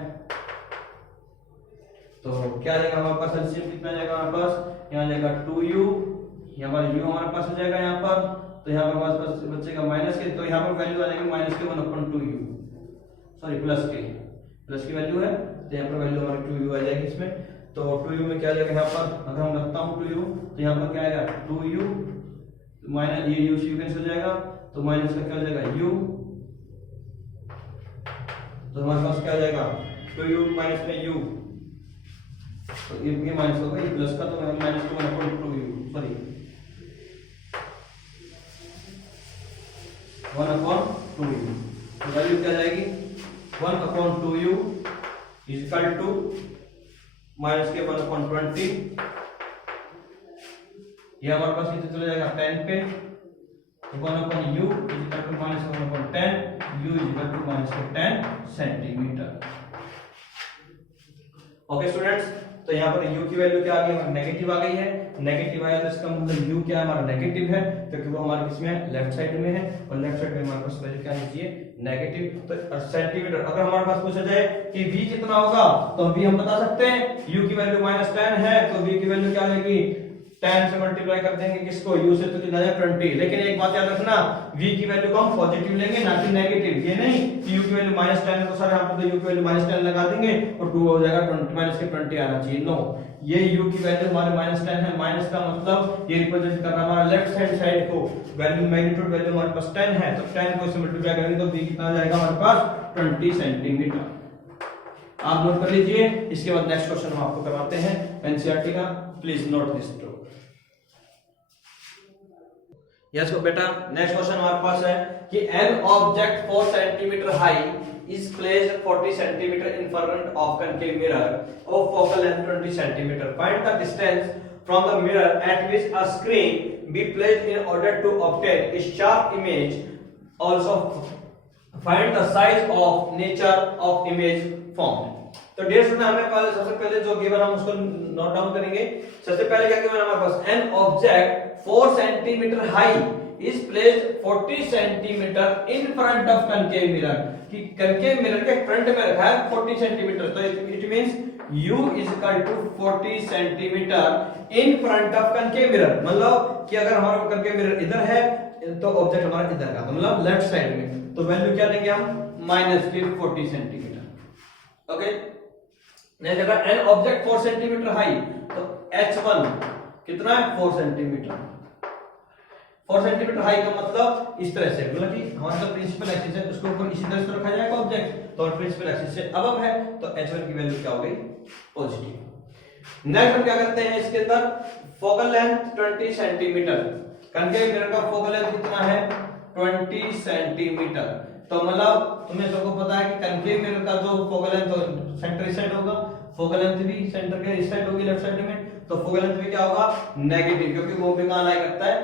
तो क्या जाएगा हमारे पास, एलसीएम कितना जाएगा हमारे पास, यहाँ जाएगा 2u, यहाँ पर u हमारे पास हो जाएगा यहाँ पर, तो यहाँ पर हमारे पास बचेगा माइनस के, तो यहाँ पर वैल्यू आ जाएगी माइनस के 1/2u, सॉरी प्लस की वैल्यू है, तो यहाँ पर वैल्यू हमारी 2u आ जाएगी इसमें। तो 2u में क्या आ जाएगा यहाँ पर, अगर हम रखता हूँ 2u, तो यहाँ पर क्या आएगा 2u माइनस, ये u से कैंसिल हो जाएगा, तो माइनस का क्या हो जाएगा u, तो हमारे पास क्या आ जाएगा 2u माइनस में u, तो ये माइनस होगा, ये प्लस का, तो माइनस का 1/2u, सॉरी 1/2u, तो वैल्यू क्या जाएगी 1/2u is equal to minus के 1/20, ये हमारे पास कितने चला जाएगा 10 पे, तो 1/u is equal to minus 1/10, u is equal to minus 10 centimetre. Okay students, तो यहाँ पर u की वैल्यू क्या आ गई, नेगेटिव आ गई है, नेगेटिव आया तो इसका मतलब u क्या है हमारा नेगेटिव है, क्योंकि वो हमारे किसमें है, लेफ्ट साइड में है, और लेफ्ट साइड में हमारे पास वैल्यू क्या आनी चाहिए, नेगेटिव। तो सेंटीमीटर, अगर हमारे पास पूछा जाए कि v कितना होगा, तो v हम बता सकते हैं, u की वैल्यू -10 है, तो v की वैल्यू क्या आएगी 10 से मल्टीप्लाई कर देंगे किसको, u से, तो कितना है 20। लेकिन एक बात याद रखना, v की वैल्यू को हम पॉजिटिव लेंगे ना कि नेगेटिव। ये नहीं कि u की वैल्यू -10 है तो सर यहाँ पर तो u की वैल्यू -10 लगा देंगे और 2 हो जाएगा 20 -20 आना चाहिए। नो, ये u की वैल्यू हमारे -10 है। माइनस का मतलब ये रिप्रेजेंट कर रहा है हमारा लेफ्ट हैंड साइड को। वैल्यू मैग्नीट्यूड वैल्यू हमारे पास 10 है, तो 10 को इससे मल्टीप्लाई करेंगे तो v कितना आ जाएगा हमारे पास 20 सेंटीमीटर। आप नोट कर लीजिए। इसके बाद नेक्स्ट क्वेश्चन हम आपको करवाते हैं एनसीईआरटी का। Please note this too. Yes बेटा, नेक्स्ट क्वेश्चन हमारे पास है कि an object 4 centimetre high is placed 40 centimeter in front of concave mirror of focal length 20 centimeter. Find the distance from the mirror at which a screen be placed in order to obtain a sharp image. Also find the size of nature of image formed. तो dear student, हमें पहले सबसे पहले जो given हम उसको note down करेंगे। सबसे पहले क्या गिवन हमारे पास, an object 4 centimetre high is placed 40 centimeter in front of concave mirror, कि concave mirror के फ्रंट में रखा है 40 सेंटीमीटर। तो it means u is equal to 40 centimetre in front of concave mirror। मतलब कि अगर हमारा concave mirror इधर है तो ऑब्जेक्ट हमारा इधर का, मतलब लेफ्ट साइड में, तो वैल्यू क्या लेंगे हम, -40 सेंटीमीटर। ओके, नेक्स्ट अगर एन ऑब्जेक्ट 4 सेंटीमीटर हाई, तो h1 कितना है 4 सेंटीमीटर। 4 सेंटीमीटर हाई का मतलब इस तरह से, मतलब कि हमारा जो प्रिंसिपल एक्सिस है उसके ऊपर इसी तरह से रखा जाएगा ऑब्जेक्ट, तो प्रिंसिपल एक्सिस से अबव है तो h1 की वैल्यू क्या हो गई, पॉजिटिव। नेक्स्ट हम क्या करते हैं इसके अंदर, focal length 20 centimetre. Concave mirror का फोकल लेंथ कितना है 20 सेंटीमीटर। तो मतलब तुम्हें सबको पता है कि कनकेव मिरर का जो फोकल लेंथ तो सेंटर इस साइड होगा, फोकल लेंथ भी सेंटर के इस साइड होगी लेफ्ट साइड में, तो फोकल लेंथ भी क्या होगा नेगेटिव, क्योंकि वो भी कहां लाई करता है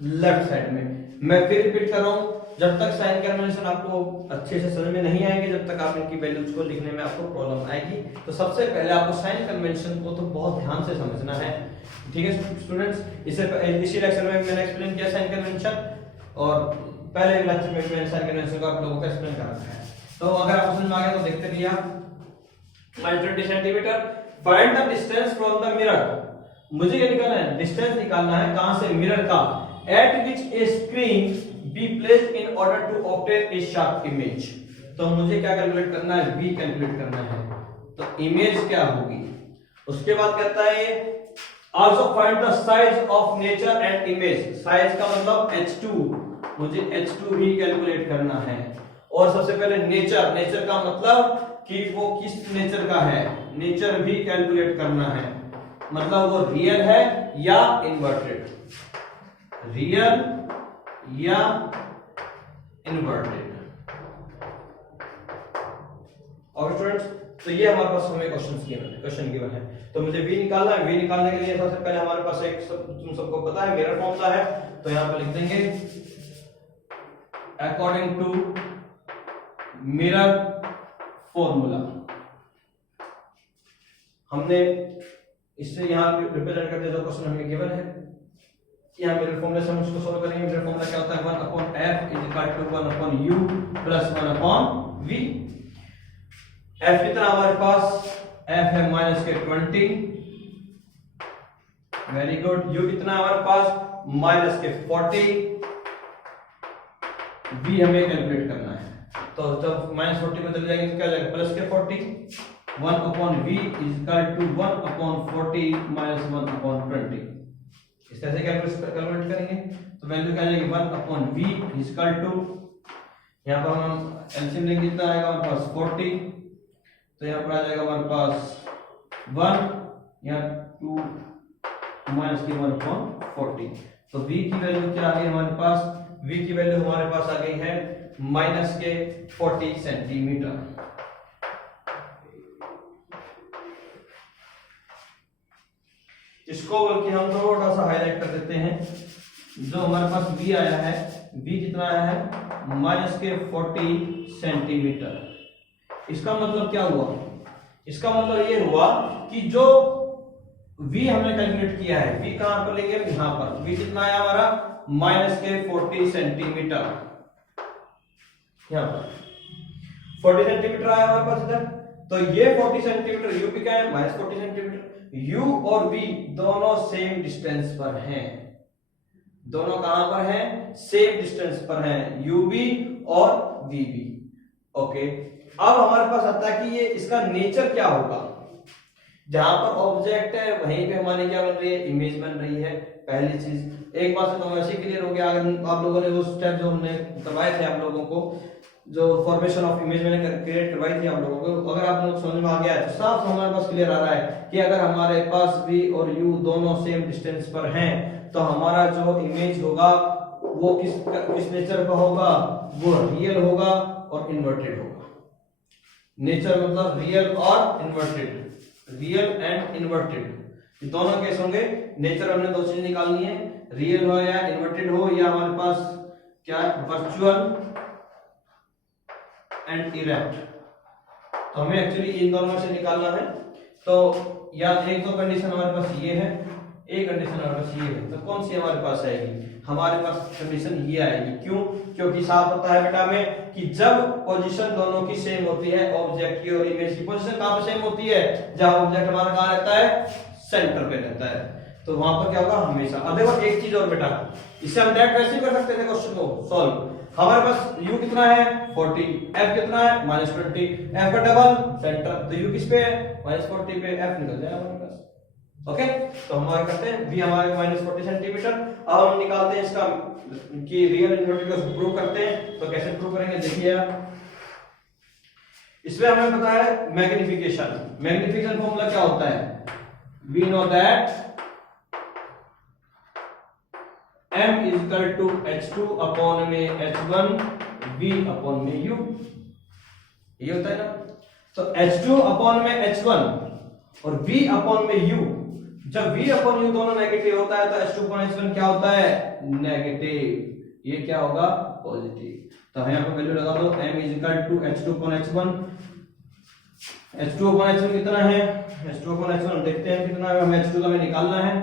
लेफ्ट साइड में। मैं फिर रिपीट कर रहा हूं, जब तक साइन कन्वेंशन आपको अच्छे से समझ में नहीं आएंगे, जब तक आप इनकी वैल्यूज को लिखने में आपको प्रॉब्लम आएगी, तो सबसे पहले आपको साइन कन्वेंशन को तो बहुत ध्यान से समझना है। ठीक है स्टूडेंट्स, इसी लेक्चर में मैंने एक्सप्लेन किया साइन कन्वेंशन, और पहले लेक्चर में मैंने साइन कन्वेंशन को आप लोगों को एक्सप्लेन कर रखा है। तो अगर आपको समझ में आ गया तो देखते रहिए आप। 20 centimetre, find the distance from the mirror. मुझे क्या निकालना है, डिस्टेंस निकालना है कहां से, मिरर का, at which a screen be placed in order to obtain a sharp image। तो मुझे क्या कैलकुलेट करना है, v कैलकुलेट करना है, तो इमेज क्या होगी। उसके बाद कहता है also find the size of nature and image। Size का मतलब h2, मुझे h2 भी कैलकुलेट करना है। और सबसे पहले नेचर, नेचर का मतलब कि वो किस नेचर का है, नेचर भी कैलकुलेट करना है, मतलब वो रियल है या इन्वर्टेड, रियल या इन्वर्टेड। और स्टूडेंट्स, तो ये हमारे पास हमें क्वेश्चन गिवन है, तो मुझे v निकालना है। v निकालने के लिए सबसे पहले हमारे पास एक तुम सबको पता है मिरर फॉर्मूला है, तो यहां पर लिख देंगे अकॉर्डिंग टू मिरर फॉर्मूला। हमने इससे यहां रिप्रेजेंट करते जो क्वेश्चन हमें गिवन है, यहाँ मिरर फॉर्मूला से हम उसको सॉल्व करेंगे। मिरर फॉर्मूला क्या होता है, 1/f is equal to 1/u plus 1/v। f कितना हमारे पास, f है -20, वेरी गुड। u कितना हमारे पास -40, v हमें कैलकुलेट करना है, तो जब -40 में चले जाएंगे तो क्या हो जाएगा +40। 1/v is equal to 1/40 -1/20। इस तरह से कैलकुलेट करेंगे तो वैल्यू क्या आ जाएगी 1/v इज इक्वल टू, यहां पर हम एलसीएम लेंगे, कितना आएगा हमारे पास 40, तो यहां पर आ जाएगा हमारे पास 1 या 2 माइनस की 1/40। तो v की वैल्यू क्या आ गई हमारे पास, v की वैल्यू हमारे पास आ गई है -40 सेंटीमीटर। इसको बल्कि हम थोड़ा सा हाईलाइट कर देते हैं, जो हमारे पास v आया है, v कितना आया है -40 सेंटीमीटर। इसका मतलब क्या हुआ, इसका मतलब ये हुआ कि जो v हमने कैलकुलेट किया है, v कहां पर लेंगे, यहां पर v कितना आया हमारा -40 सेंटीमीटर, यहां पर 40 सेंटीमीटर आया हमारे पास इधर, तो ये 40 सेंटीमीटर, u भी क्या है -40 सेंटीमीटर, u और v दोनों सेम डिस्टेंस पर हैं, दोनों कहां पर हैं, सेम डिस्टेंस पर हैं, uv और vv। ओके, अब हमारे पास आता है कि ये इसका नेचर क्या होगा। जहां पर ऑब्जेक्ट है वहीं पे हमारी क्या बन रही है, इमेज बन रही है। पहली चीज एक बात से तो वैसे क्लियर हो गया, अगर आप लोगों ने वो स्टेप जो हमने करवाए थे आप लोगों को, जो फॉर्मेशन ऑफ इमेज मैंने क्रिएट करवाई थी आप लोगों को, अगर आप लोग समझ में आ गया है तो साफ हमारे पास क्लियर आ रहा है कि अगर हमारे पास v और u दोनों सेम डिस्टेंस पर हैं तो हमारा जो इमेज होगा वो किस नेचर का होगा, वो रियल होगा और इन्वर्टेड होगा। नेचर मतलब रियल और इन्वर्टेड, रियल एंड इन्वर्टेड, ये दोनों केस होंगे। नेचर हमने दो चीज निकालनी है, रियल हो या इन्वर्टेड हो, या हमारे पास क्या है, वर्चुअल एंड इरेक्ट। तो हमें एक्चुअली इन दोनों से निकालना है। तो या एक तो कंडीशन हमारे पास ये है, एक कंडीशन हमारे पास ये है, तो कौन सी हमारे पास आएगी, हमारे पास कंडीशन ये आएगी। क्यों, क्योंकि साफ होता है बेटा में कि जब पोजीशन दोनों की सेम होती है, ऑब्जेक्ट की और इमेज की पोजीशन कहां पे सेम होती है, जहां ऑब्जेक्ट हमारा कहां रहता है, सेंटर पे रहता है, तो वहां पर क्या होगा हमेशा। अब देखो एक चीज और बेटा, इससे हम डायरेक्ट वैसे ही कर सकते थे क्वेश्चन को सॉल्व। हमारे पास u कितना है 40, f कितना है -20, f का डबल सेंटर, तो u किस पे है -40 पे, f निकल जाएगा हमारे पास। ओके, तो हमारे करते हैं v हमारे -40 सेंटीमीटर। अब हम निकालते हैं इसका कि रियल इन्वर्टेड को प्रूव करते हैं। तो कैसे प्रूव करेंगे देखिए आप, इसमें हमें पता है मैग्निफिकेशन, मैग्निफिकेशन फॉर्मूला क्या होता है, we know that m is equal to h2 upon में h1 v upon में u, ये होता है ना। तो h2 upon में h1 और v upon में u, जब v upon u दोनों नेगेटिव होता है तो h2 upon h1 क्या होता है, नेगेटिव, ये क्या होगा, पॉजिटिव। तो यहाँ पर वैल्यू लगा दो, m is equal to h2 upon h1, h2 upon h1 कितना है, h2 upon h1 देखते हैं कितना है, हमें h2 का हमें निकालना है।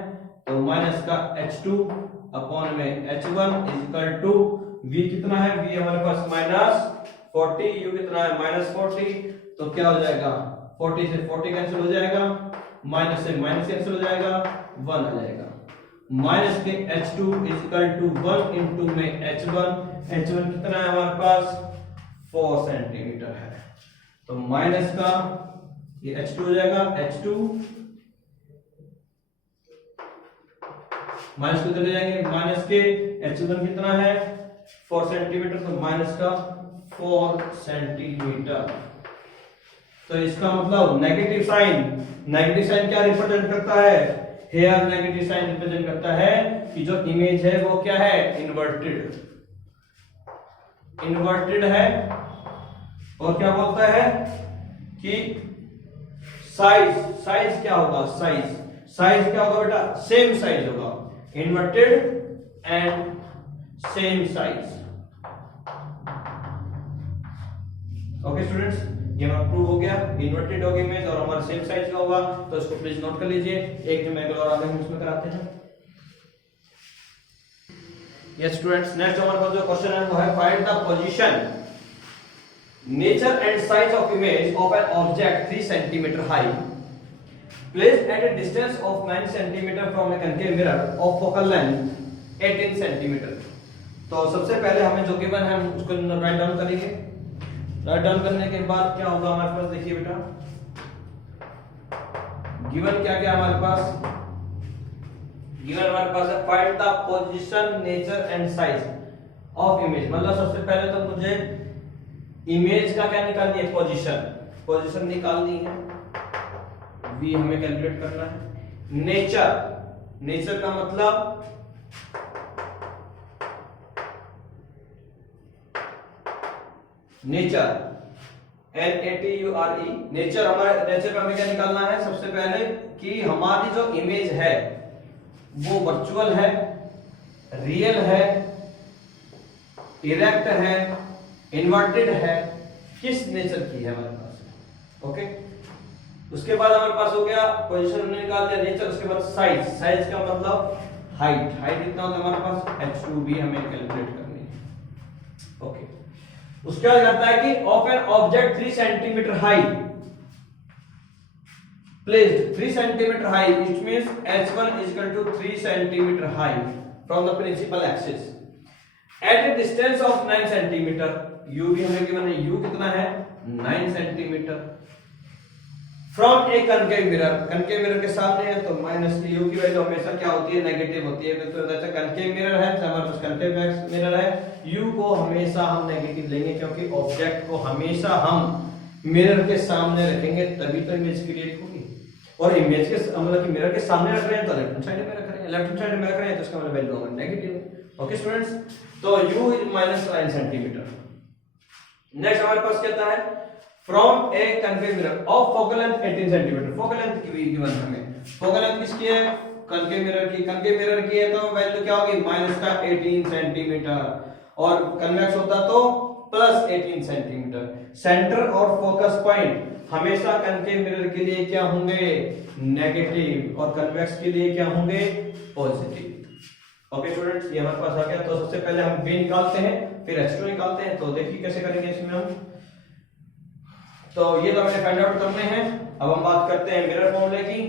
तो माइनस का h2 अपॉन में h1 is equal to v कितना है, v हमारे पास -40, u कितना है -40, तो क्या हो जाएगा 40 से 40 कैंसिल हो जाएगा, माइनस से माइनस कैंसिल हो जाएगा, 1 आ जाएगा। माइनस के h2 is equal to 1 into में h1 कितना है हमारे पास 4 सेंटीमीटर है, तो माइनस का ये h2 हो जाएगा, h2 माइनस को चले जाएंगे, माइनस के h1 कितना है 4 सेंटीमीटर, तो माइनस का 4 सेंटीमीटर। तो इसका मतलब नेगेटिव साइन क्या रिप्रेजेंट करता है, हेयर नेगेटिव साइन रिप्रेजेंट करता है कि जो इमेज है वो क्या है, इन्वर्टेड है। और क्या बोलता है कि साइज क्या होगा, साइज क्या होगा बेटा, सेम साइज होगा, inverted and same size. Okay students, ये हमारा प्रूव हो गया, इन्वर्टेड होगी इमेज और हमारा सेम साइज का होगा। तो इसको प्लीज नोट कर लीजिए, एक न्यूमेरिकल और आगे हम इसमें कराते हैं। यस स्टूडेंट्स, नेक्स्ट हमारे पास जो क्वेश्चन है वो है find the position, nature and size of image of an object 3 centimetre high placed at a distance of 9 cm from a concave mirror of focal length 18 cm। तो सबसे पहले हमें जो गिवन है हम उसको राइट डाउन करेंगे। राइट डाउन करने के बाद क्या होगा हमारे पास, देखिए बेटा गिवन क्या क्या हमारे पास, गिवन हमारे पास है find the position, nature and size of image. मतलब सबसे पहले तो मुझे इमेज का क्या निकालनी है, पोजीशन निकालनी है, v हमें कैलकुलेट करना है। नेचर का मतलब नेचर NATURE, नेचर का हमें क्या निकालना है, सबसे पहले कि हमारी जो इमेज है वो वर्चुअल है, रियल है, इरेक्ट है, इन्वर्टेड है, किस नेचर की है हमारे पास। ओके, उसके बाद हमारे पास हो गया पोजीशन हमने निकाल दिया, नेचर। उसके बाद साइज का मतलब हाइट कितना होता है हमारे पास, h2 भी हमें कैलकुलेट करनी है। ओके, उसके बाद करता है कि of an object 3 centimetre high placed 3 centimeter high, it means H1 is equal to 3 centimeter high from the principal axis at a distance of 9 centimeter. U भी हमें गिवन है, U कितना है 9 centimetre from A concave mirror, concave mirror के सामने है तो minus की U की वैल्यू हमेशा क्या होती है नेगेटिव होती है। तो जैसे कनकेव मिरर है, हमारे पास कनकेव मिरर है, U को हमेशा हम नेगेटिव लेंगे क्योंकि ऑब्जेक्ट को हमेशा हम मिरर के सामने रखेंगे तभी तो इमेज क्रिएट होगी। और इमेज के मतलब कि मिरर के सामने रख रहे हैं तो लेफ्ट हैंड साइड में रख रहे हैं, लेफ्ट हैंड साइड में रख रहे हैं तो इसका मतलब वैल्यू हमारी नेगेटिव है। ओके स्टूडेंट्स, तो U इज -9 सेंटीमीटर। नेक्स्ट हमारे पास कहता है from A concave mirror of focal length 18 centimetre. Focal length की गिवन हमें, फोकल लेंथ किसकी है कनकेव मिरर की, कनकेव मिरर की है तो वैल्यू क्या होगी माइनस का 18 सेंटीमीटर और कन्वेक्स होता तो प्लस 18 सेंटीमीटर। सेंटर और फोकस पॉइंट हमेशा कनकेव मिरर के लिए क्या होंगे नेगेटिव और कन्वेक्स के लिए क्या होंगे पॉजिटिव। ओके स्टूडेंट्स, ये हमारे पास आ गया। तो सबसे पहले हम B निकालते हैं फिर H2 निकालते हैं। तो देखिए कैसे करेंगे इसमें हम, तो ये तो हमें फाइंड आउट करने हैं। अब हम बात करते हैं मिरर फॉर्मूले की।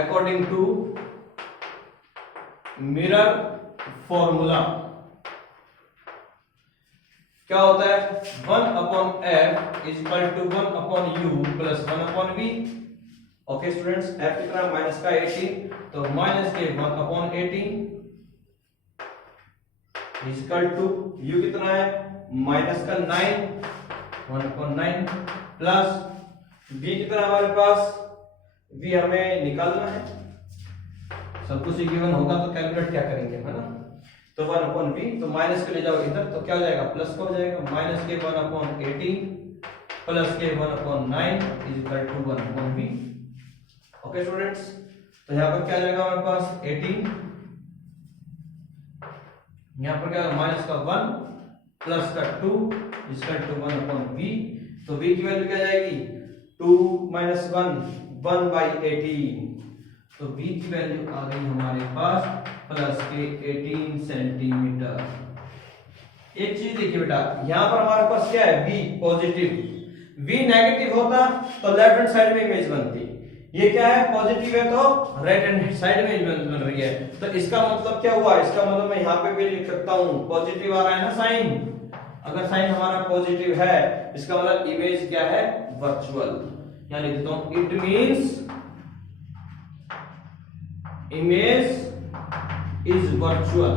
अकॉर्डिंग टू मिरर फॉर्मूला क्या होता है 1/f is equal to 1/u plus 1/v। Okay students, f कितना माइनस का 18 तो माइनस के 1/18 इज इक्वल टू u कितना है माइनस का 9 1/9 प्लस v कितना हमारे पास, v हमें निकालना है, सब कुछ गिवन होगा तो कैलकुलेट क्या करेंगे है ना। तो 1/v तो माइनस के ले जाओ इधर तो क्या हो जाएगा प्लस का हो जाएगा, माइनस के 1/18 प्लस के 1/9 is equal to 1/v। Okay students, तो यहाँ पर क्या जाएगा हमारे पास 18, यहाँ पर क्या माइनस का 1 प्लस का 2 इज इक्वल टू 1/v। तो v की वैल्यू क्या जाएगी 2 - 1/18 तो v की वैल्यू आ गई हमारे पास प्लस के 18 सेंटीमीटर। एक चीज देखिए बेटा, यहां पर हमारे पास क्या है v पॉजिटिव, v नेगेटिव होता तो लेफ्ट हैंड साइड में इमेज बनती, ये क्या है पॉजिटिव है तो राइट हैंड साइड में इमेज बन रही है। तो इसका मतलब क्या हुआ, इसका मतलब मैं यहां पे भी लिख सकता हूं पॉजिटिव आ रहा है ना साइन, अगर साइन हमारा पॉजिटिव है इसका मतलब इमेज क्या है वर्चुअल, यहां लिख देता हूं it means image is virtual.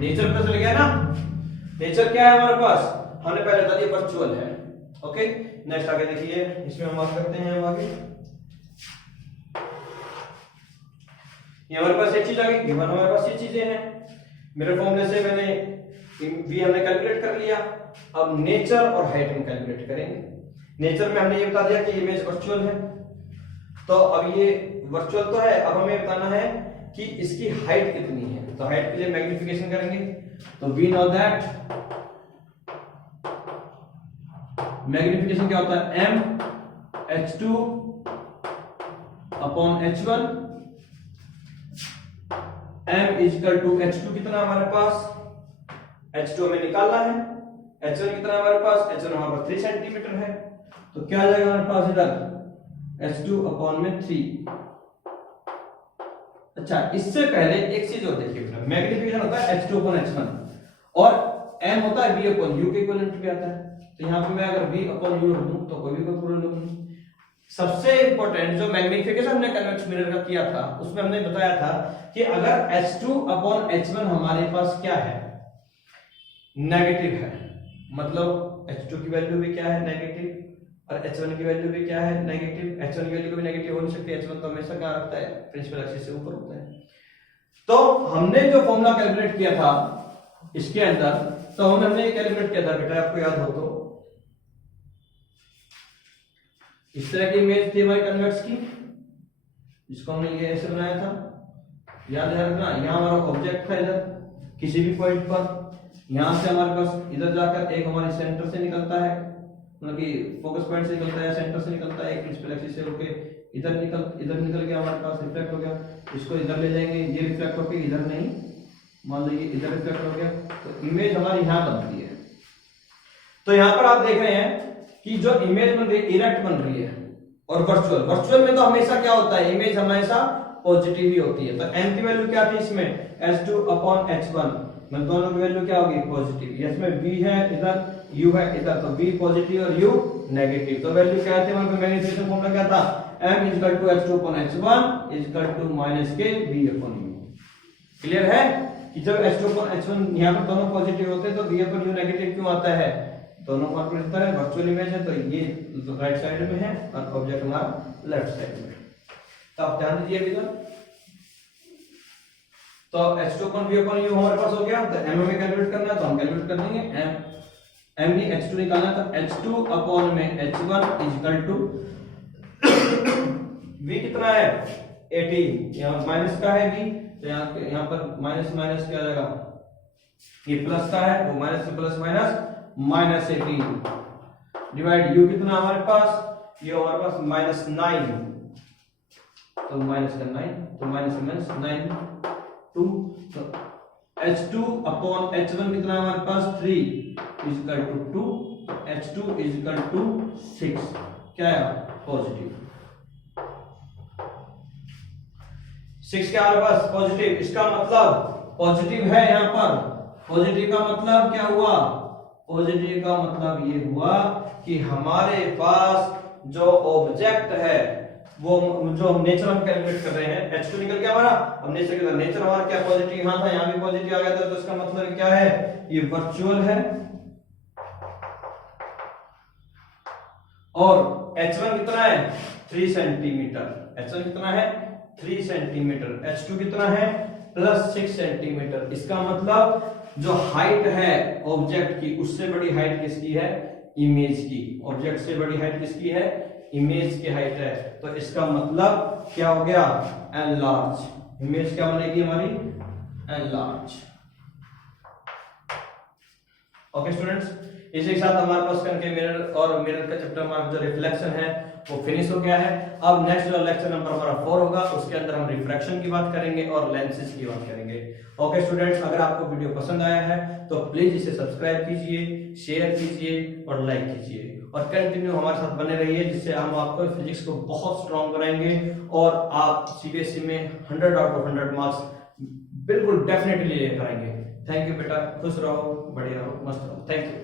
Nature पता चल गया ना, नेचर क्या है हमारे पास, हमने पहले बता दिया वर्चुअल है। ओके नेक्स्ट आगे देखिए, इसमें हम बात करते हैं आगे। ये हमारे पास एक चीज आ गई, गिवन हमारे पास ये चीजें हैं, मेरे फॉर्मूले से मैंने v हमने कैलकुलेट कर लिया। अब नेचर और हाइट हम कैलकुलेट करेंगे। नेचर में हमने ये बता दिया कि इमेज वर्चुअल है, तो अब ये वर्चुअल तो है, अब हमें बताना है कि इसकी हाइट कितनी है। तो हाइट के लिए मैग्निफिकेशन करेंगे, तो वी नो दैट मैग्निफिकेशन क्या होता है m(h2) upon h1। m is equal to h2 कितना हमारे पास, h2 हमें निकालना है, h1 कितना हमारे पास, h1 हमारे पास 3 सेंटीमीटर है, तो क्या आ जाएगा हमारे पास इधर h2 अपॉन में 3। अच्छा इससे पहले एक चीज और देखिए, मैग्निफिकेशन होता है h2 अपॉन h1 और m होता है v अपॉन u के इक्विवेलेंट पे आता है। तो यहाँ पे मैं अगर v अपॉन u रख दूं तो कोई भी कोई प्रॉब्लम नहीं। सबसे इंपॉर्टेंट जो मैग्निफिकेशन हमने कन्वेक्स मिरर का किया था उसमें हमने बताया था कि अगर h2 अपॉन h1 हमारे पास क्या है नेगेटिव है, मतलब h2 की वैल्यू भी क्या है नेगेटिव और h1 की वैल्यू भी क्या है नेगेटिव। h1 की वैल्यू कभी नेगेटिव हो नहीं सकती, h1 तो हमेशा क्या रखता है प्रिंसिपल एक्सिस से ऊपर होता है। तो हमने जो फॉर्मूला कैलकुलेट किया था इसके अंदर, तो हमने ये कैलकुलेट किया था बेटा, आपको याद हो तो इस तरह की इमेज थी हमारी कन्वेक्स की, जिसको हमने ये ऐसे बनाया था, याद है रखना। यहाँ हमारा ऑब्जेक्ट था इधर किसी भी पॉइंट पर, यहां से हमारे पास इधर जाकर एक हमारे सेंटर से निकलता है, मतलब कि फोकस पॉइंट से निकलता है, सेंटर से निकलता है, एक प्रिंसिपल एक्सिस से होके इधर निकल गया हमारे पास, रिफ्लेक्ट हो गया, इसको इधर ले जाएंगे, ये रिफ्लेक्ट होके इधर नहीं, मान लीजिए इधर रिफ्लेक्ट हो गया, तो इमेज हमारी यहां बनती है। तो यहां पर आप देख रहे हैं कि जो इमेज बन रही है इरेक्ट बन रही है, और वर्चुअल। वर्चुअल में तो हमेशा क्या होता है, इमेज हमेशा पॉजिटिव ही होती है। तो m की वैल्यू क्या थी इसमें, h2/h1, मतलब दोनों की वैल्यू क्या होगी, पॉजिटिव। इसमें v है इधर, u है इधर, तो v पॉजिटिव और u नेगेटिव। तो वैल्यू क्या थी हमारे मैग्नीफिकेशन फॉर्मूला क्या था, m = h2/h1 = -kv/u। क्लियर है कि जब h2/h1 यहां पर दोनों पॉजिटिव होते हैं तो v/u नेगेटिव क्यों आता है, दोनों पर इस तरह वर्चुअल इमेज है तो ये राइट साइड में है और ऑब्जेक्ट हमारा लेफ्ट साइड में। तो आप ध्यान दीजिए अभी तो h2/v/u हमारे पास हो गया। तो m में कैलकुलेट करना है तो हम कैलकुलेट कर देंगे। m भी h2 निकालना था, h2/h1 = v कितना है 18, यहाँ माइनस का है v, तो यहाँ पर माइनस माइनस क्या आ जाएगा, ये प्लस का है, वो माइनस से प्लस माइनस -18 डिवाइड u कितना हमारे पास, ये हमारे पास -9, तो माइनस का 9, तो माइनस 9 2, तो h2/h1 कितना है हमारे पास 3 = 2, तो h2 = 6, क्या है पॉजिटिव, 6 क्या हमारे पास पॉजिटिव। इसका मतलब पॉजिटिव है यहाँ पर। पॉजिटिव का मतलब क्या हुआ, पॉजिटिव का मतलब ये हुआ कि हमारे पास जो ऑब्जेक्ट है वो जो नेचर हम कैलकुलेट कर रहे हैं, h2 निकल गया हमारा, अब नेचर का नेचर हमारा क्या पॉजिटिव यहाँ था, यहाँ भी पॉजिटिव आ गया था, तो इसका मतलब क्या है, ये वर्चुअल है। और h1 कितना है 3 सेंटीमीटर, h1 कितना है 3 सेंटीमीटर, h2 कितना है +6 सेंटीमीटर। इसका मतलब जो हाइट है ऑब्जेक्ट की उससे बड़ी हाइट किसकी है, इमेज की। ऑब्जेक्ट से बड़ी हाइट किसकी है, इमेज की हाइट है। तो इसका मतलब क्या हो गया, एनलार्ज। इमेज क्या बनेगी हमारी, एनलार्ज। ओके स्टूडेंट्स, इसी के साथ हमारे पास कनकेव मिरर और मिरर का चैप्टर हमारा जो रिफ्लेक्शन है वो फिनिश हो गया है। अब नेक्स्ट जो लेक्चर नंबर हमारा 4 होगा उसके अंदर हम रिफ्रैक्शन की बात करेंगे और लेंसेज की बात करेंगे। ओके स्टूडेंट्स, अगर आपको वीडियो पसंद आया है तो प्लीज इसे सब्सक्राइब कीजिए, शेयर कीजिए और लाइक कीजिए और कंटिन्यू हमारे साथ बने रहिए, जिससे हम आपको फिजिक्स को बहुत स्ट्रॉन्ग बनाएंगे और आप सीबीएसई में 100 आउट ऑफ 100 मार्क्स बिल्कुल डेफिनेटली लेकर आएंगे। थैंक यू बेटा, खुश रहो, बढ़िया रहो, मस्त रहो। Thank you.